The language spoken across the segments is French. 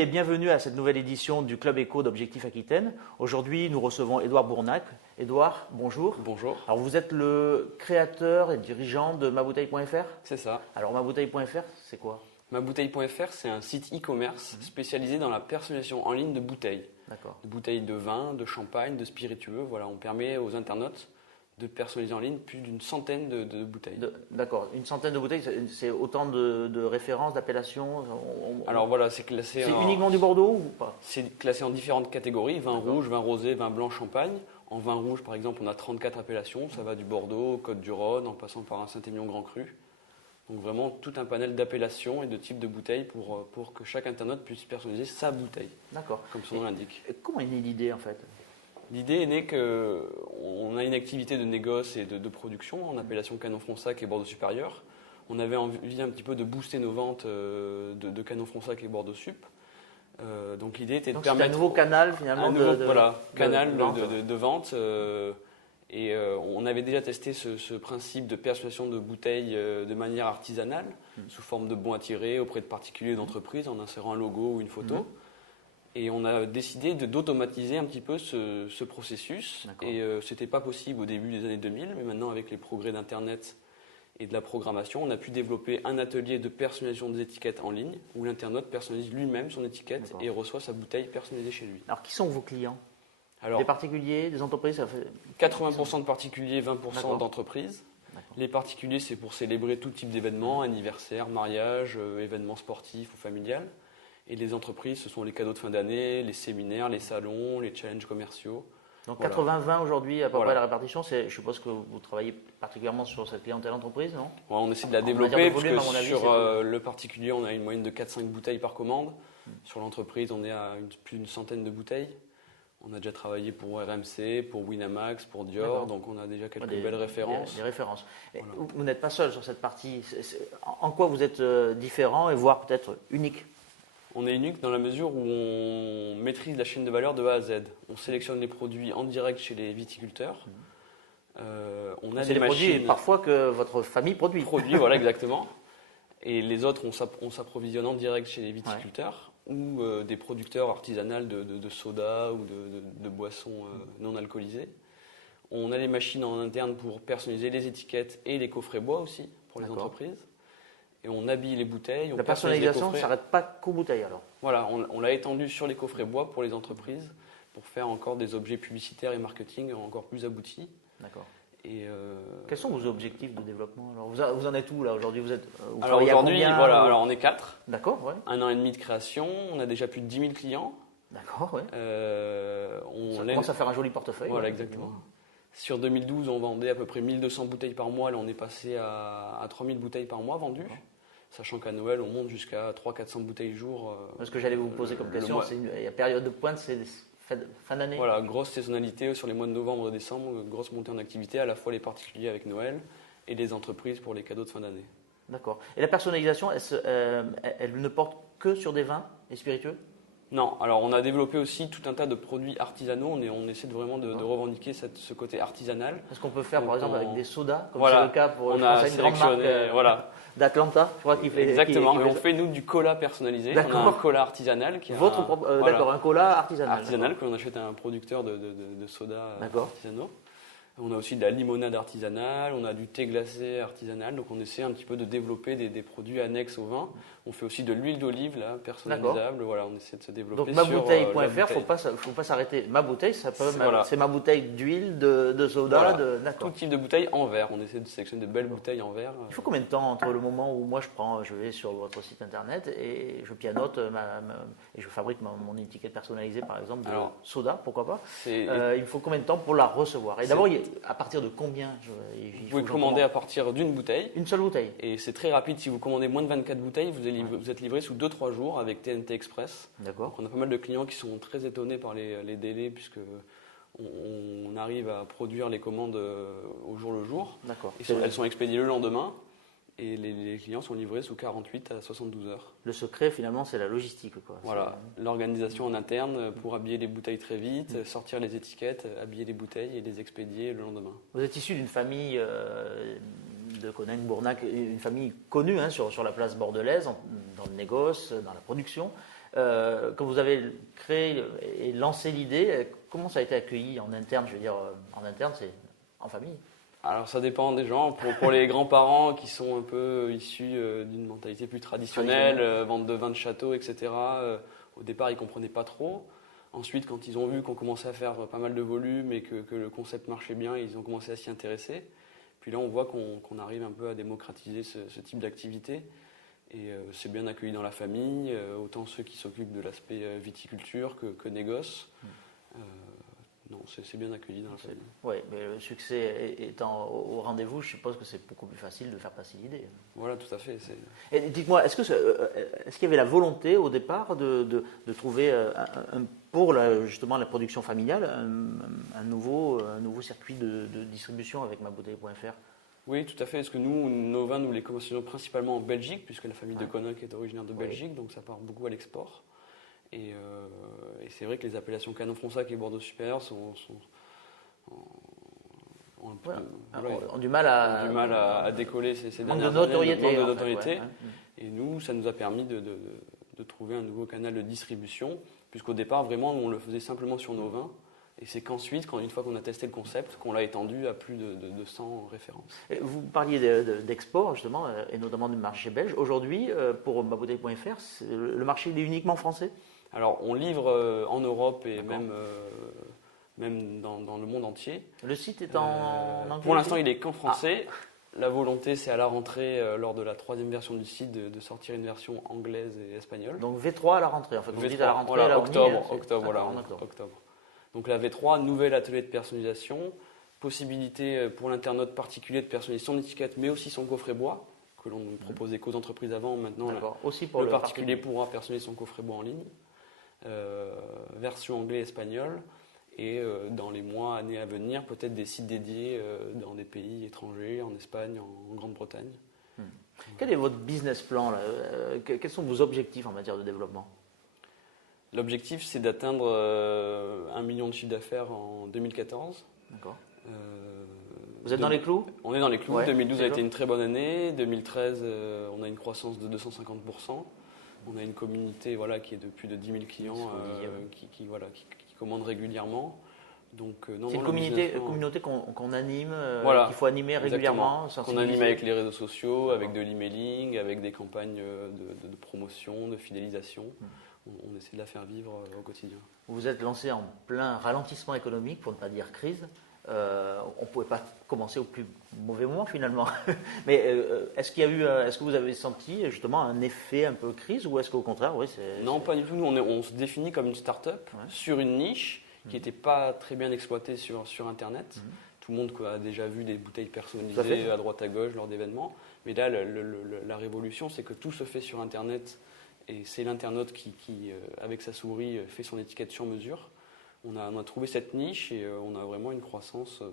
et bienvenue à cette nouvelle édition du Club Éco d'Objectif Aquitaine. Aujourd'hui, nous recevons Édouard Bournac. Édouard, bonjour. Bonjour. Alors, vous êtes le créateur et dirigeant de mabouteille.fr. C'est ça. Alors, mabouteille.fr, c'est quoi? Mabouteille.fr, c'est un site e-commerce spécialisé dans la personnalisation en ligne de bouteilles. D'accord. De bouteilles de vin, de champagne, de spiritueux. Voilà, on permet aux internautes de personnaliser en ligne plus d'une centaine de bouteilles. D'accord. Une centaine de bouteilles, c'est autant de références, d'appellations. Alors voilà, c'est classé C'est uniquement du Bordeaux ou pas? C'est classé en différentes catégories, vin rouge, vin rosé, vin blanc, champagne. En vin rouge, par exemple, on a 34 appellations. Ça va du Bordeaux, Côte-du-Rhône, en passant par un Saint-Émilion Grand Cru. Donc vraiment tout un panel d'appellations et de types de bouteilles pour que chaque internaute puisse personnaliser sa bouteille. D'accord. Comme son nom l'indique. Comment est née l'idée en fait? L'idée est née qu'on a une activité de négoce et de production en appellation Canon Fronsac et Bordeaux Supérieur. On avait envie un petit peu de booster nos ventes de Canon Fronsac et Bordeaux Sup. Donc l'idée était de permettre... un nouveau canal finalement canal de vente. Et on avait déjà testé ce principe de personnalisation de bouteilles de manière artisanale, sous forme de bons à tirer auprès de particuliers et d'entreprises, en insérant un logo ou une photo. Et on a décidé d'automatiser un petit peu ce processus. Et ce n'était pas possible au début des années 2000, mais maintenant avec les progrès d'Internet et de la programmation, on a pu développer un atelier de personnalisation des étiquettes en ligne, où l'internaute personnalise lui-même son étiquette et reçoit sa bouteille personnalisée chez lui. Alors qui sont vos clients? Alors, des particuliers, des entreprises, ça fait... 80% de particuliers, 20% d'entreprises. Les particuliers, c'est pour célébrer tout type d'événements, anniversaire, mariage, événements sportifs ou familiales. Et les entreprises, ce sont les cadeaux de fin d'année, les séminaires, les salons, les challenges commerciaux. Donc 80-20 aujourd'hui, à peu près la répartition. Je suppose que vous travaillez particulièrement sur cette clientèle entreprise, non? On essaie de la développer, parce que sur le particulier, on a une moyenne de 4-5 bouteilles par commande. Sur l'entreprise, on est à plus d'une centaine de bouteilles. On a déjà travaillé pour RMC, pour Winamax, pour Dior, donc on a déjà quelques belles références. Des références. Voilà. Vous n'êtes pas seul sur cette partie. En quoi vous êtes différent et voire peut-être unique? On est unique dans la mesure où on maîtrise la chaîne de valeur de A à Z. On sélectionne les produits en direct chez les viticulteurs. On a des produits parfois que votre famille produit. Voilà, exactement. Et les autres, on s'approvisionne en direct chez les viticulteurs. Ou des producteurs artisanales de soda ou de boissons non alcoolisées. On a les machines en interne pour personnaliser les étiquettes et les coffrets bois aussi pour les entreprises. Et on habille les bouteilles. La personnalisation ne s'arrête pas qu'aux bouteilles alors? Voilà, on l'a étendu sur les coffrets bois pour les entreprises pour faire encore des objets publicitaires et marketing encore plus aboutis. D'accord. Et quels sont vos objectifs de développement? Alors vous en êtes où là aujourd'hui? Alors aujourd'hui, alors on est 4. D'accord, ouais. 1 an et demi de création, on a déjà plus de 10 000 clients. D'accord, ouais. Ça commence à faire un joli portefeuille. Voilà, exactement. Sur 2012, on vendait à peu près 1200 bouteilles par mois. Là, on est passé à 3000 bouteilles par mois vendues. Sachant qu'à Noël, on monte jusqu'à 300-400 bouteilles jour. Ce que j'allais vous poser comme question, il y a période de pointe, c'est fin d'année? Voilà, grosse saisonnalité sur les mois de novembre et décembre, grosse montée en activité, à la fois les particuliers avec Noël et les entreprises pour les cadeaux de fin d'année. D'accord. Et la personnalisation, elle ne porte que sur des vins et spiritueux? Non, alors on a développé aussi tout un tas de produits artisanaux. On essaie vraiment de revendiquer ce côté artisanal. Est-ce qu'on peut faire par exemple avec des sodas, comme c'est le cas pour une grande marque d'Atlanta, je crois qu'il fait. Exactement, mais on fait nous du cola personnalisé. On a un cola artisanal qui un cola artisanal. Artisanal que l'on achète à un producteur de soda artisanaux. On a aussi de la limonade artisanale, on a du thé glacé artisanal, donc on essaie un petit peu de développer des produits annexes au vin. On fait aussi de l'huile d'olive là, personnalisable. Voilà, on essaie de se développer. Donc mabouteille.fr, faut pas s'arrêter. Ma bouteille, c'est ma bouteille d'huile, de soda, tout type de bouteille en verre. On essaie de sélectionner de belles bouteilles en verre. Il faut combien de temps entre le moment où moi je vais sur votre site internet et je pianote et je fabrique mon étiquette personnalisée par exemple de soda, pourquoi pas. Il faut combien de temps pour la recevoir? Et d'abord, à partir de combien vous pouvez commander à partir d'une bouteille. Une seule bouteille. Et c'est très rapide. Si vous commandez moins de 24 bouteilles, vous êtes livré sous 2-3 jours avec TNT Express. D'accord. On a pas mal de clients qui sont très étonnés par les délais puisque on arrive à produire les commandes au jour le jour. D'accord. Elles sont expédiées le lendemain. Et les clients sont livrés sous 48 à 72 heures. Le secret, finalement, c'est la logistique, quoi. Voilà, l'organisation en interne pour habiller les bouteilles très vite, sortir les étiquettes, habiller les bouteilles et les expédier le lendemain. Vous êtes issu d'une famille de Coninck-Bournac, une famille connue sur la place bordelaise, dans le négoce, dans la production. Quand vous avez créé et lancé l'idée, comment ça a été accueilli en interne? Je veux dire, en interne, c'est en famille. Alors ça dépend des gens. Pour les grands-parents qui sont un peu issus d'une mentalité plus traditionnelle, vente de vin de château, etc., au départ ils ne comprenaient pas trop. Ensuite, quand ils ont vu qu'on commençait à faire pas mal de volume et que le concept marchait bien, ils ont commencé à s'y intéresser. Puis là, on voit qu'on arrive un peu à démocratiser ce type d'activité. Et c'est bien accueilli dans la famille, autant ceux qui s'occupent de l'aspect viticulture que négoce. Non, c'est bien accueilli dans la famille. Oui, mais le succès étant au rendez-vous, je suppose que c'est beaucoup plus facile de faire passer l'idée. Voilà, tout à fait. Et dites-moi, est-ce qu'il y avait la volonté au départ de trouver pour justement la production familiale un nouveau circuit de distribution avec mabouteille.fr? Oui, tout à fait. Parce que nous, nos vins, nous les commercialisons principalement en Belgique, puisque la famille de Koninck est originaire de Belgique, donc ça part beaucoup à l'export. Et c'est vrai que les appellations Canon-Fronsac et Bordeaux Supérieur ont du mal à décoller ces dernières années. Manque de notoriété. Et nous, ça nous a permis de trouver un nouveau canal de distribution, puisqu'au départ, vraiment, on le faisait simplement sur nos vins. Et c'est qu'ensuite, une fois qu'on a testé le concept, qu'on l'a étendu à plus de 100 références. Et vous parliez d'export, justement, et notamment du marché belge. Aujourd'hui, pour mabouteille.fr, le marché il est uniquement français? Alors, on livre en Europe et même dans le monde entier. Le site est en anglais? Pour l'instant, il est qu'en français. La volonté, c'est à la rentrée, lors de la 3e version du site, de sortir une version anglaise et espagnole. Donc V3 à la rentrée, en fait. Vous dites à la rentrée, voilà, là, octobre. Donc la V3, nouvel atelier de personnalisation, possibilité pour l'internaute particulier de personnaliser son étiquette, mais aussi son coffret bois, que l'on ne proposait qu'aux entreprises avant. Maintenant, aussi pour le particulier pourra personnaliser son coffret bois en ligne. Version anglais et espagnole. Et dans les mois, années à venir, peut-être des sites dédiés dans des pays étrangers, en Espagne, en Grande-Bretagne. Quel est votre business plan là? Quels sont vos objectifs en matière de développement? L'objectif, c'est d'atteindre 1 million de chiffre d'affaires en 2014. D'accord. Vous êtes dans les clous? On est dans les clous. 2012 a été une très bonne année. 2013, on a une croissance de 250%. On a une communauté qui est de plus de 10 000 clients qui commandent régulièrement. Donc, c'est une communauté qu'on anime, qu'il faut animer régulièrement. Qu'on anime avec les réseaux sociaux, avec de l'emailing, avec des campagnes de promotion, de fidélisation. On essaie de la faire vivre au quotidien. Vous vous êtes lancé en plein ralentissement économique, pour ne pas dire crise. On ne pouvait pas commencer au plus mauvais moment finalement. Mais est-ce que vous avez senti justement un effet un peu crise, ou est-ce qu'au contraire, Non, pas du tout. Nous, on se définit comme une start-up sur une niche qui n'était pas très bien exploitée sur Internet. Tout le monde a déjà vu des bouteilles personnalisées à droite à gauche lors d'événements. Mais là, la révolution, c'est que tout se fait sur Internet. Et c'est l'internaute qui, avec sa souris, fait son étiquette sur mesure. On a trouvé cette niche et on a vraiment une croissance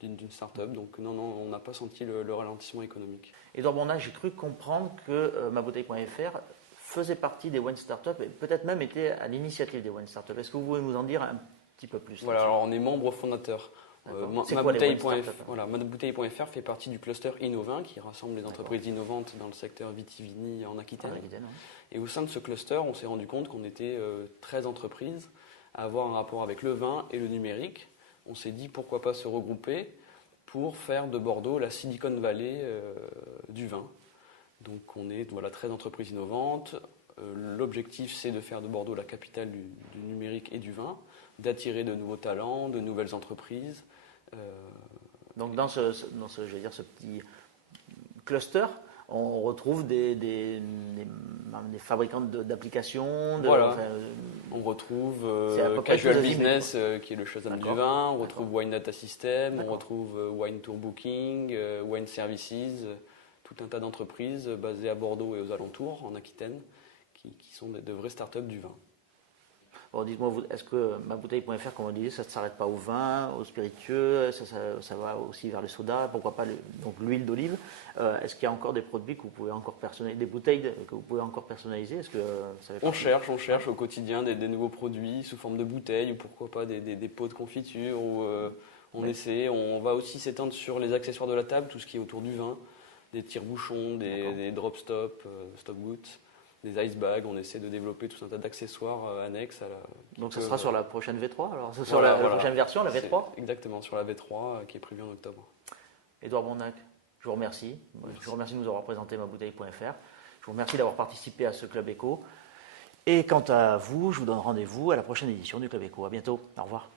d'une start-up. Donc non, on n'a pas senti le ralentissement économique. Edouard Bonnat, j'ai cru comprendre que mabouteille.fr faisait partie des One Startup et peut-être même était à l'initiative des One Startup. Est-ce que vous pouvez nous en dire un petit peu plus? Voilà, alors on est membre fondateur. Mabouteille.fr fait partie du cluster Innovin qui rassemble les entreprises innovantes dans le secteur vitivini en Aquitaine. Et au sein de ce cluster, on s'est rendu compte qu'on était 13 entreprises à avoir un rapport avec le vin et le numérique. On s'est dit pourquoi pas se regrouper pour faire de Bordeaux la Silicon Valley du vin. Donc on est 13 entreprises innovantes. L'objectif, c'est de faire de Bordeaux la capitale du numérique et du vin, d'attirer de nouveaux talents, de nouvelles entreprises. Donc dans ce petit cluster, on retrouve des fabricants d'applications. On retrouve Casual Business, qui est le Shazam du vin. On retrouve Wine Data System. On retrouve Wine Tour Booking, Wine Services. Tout un tas d'entreprises basées à Bordeaux et aux alentours, en Aquitaine, qui sont de vraies startups du vin. Bon, dites-moi, est-ce que mabouteille.fr, comme on disait, ça ne s'arrête pas au vin, aux spiritueux, ça va aussi vers le soda, pourquoi pas donc l'huile d'olive. Est-ce qu'il y a encore des produits que vous pouvez encore personnaliser, des bouteilles que vous pouvez encore personnaliser? Est-ce que on cherche au quotidien des nouveaux produits sous forme de bouteilles, ou pourquoi pas des pots de confiture. On essaie, on va aussi s'étendre sur les accessoires de la tire-bouchons, tout ce qui est autour du vin, des tire-bouchons, des drop-stop, stop-gouttes. des ice bags. On essaie de développer tout un tas d'accessoires annexes. Donc, ce sera sur la prochaine V3, alors sur la prochaine version, la V3 ? Exactement, sur la V3 qui est prévue en octobre. Édouard Bonnac, je vous remercie. Merci. Je vous remercie de nous avoir présenté mabouteille.fr. Je vous remercie d'avoir participé à ce Club Éco. Et quant à vous, je vous donne rendez-vous à la prochaine édition du Club Éco. À bientôt. Au revoir.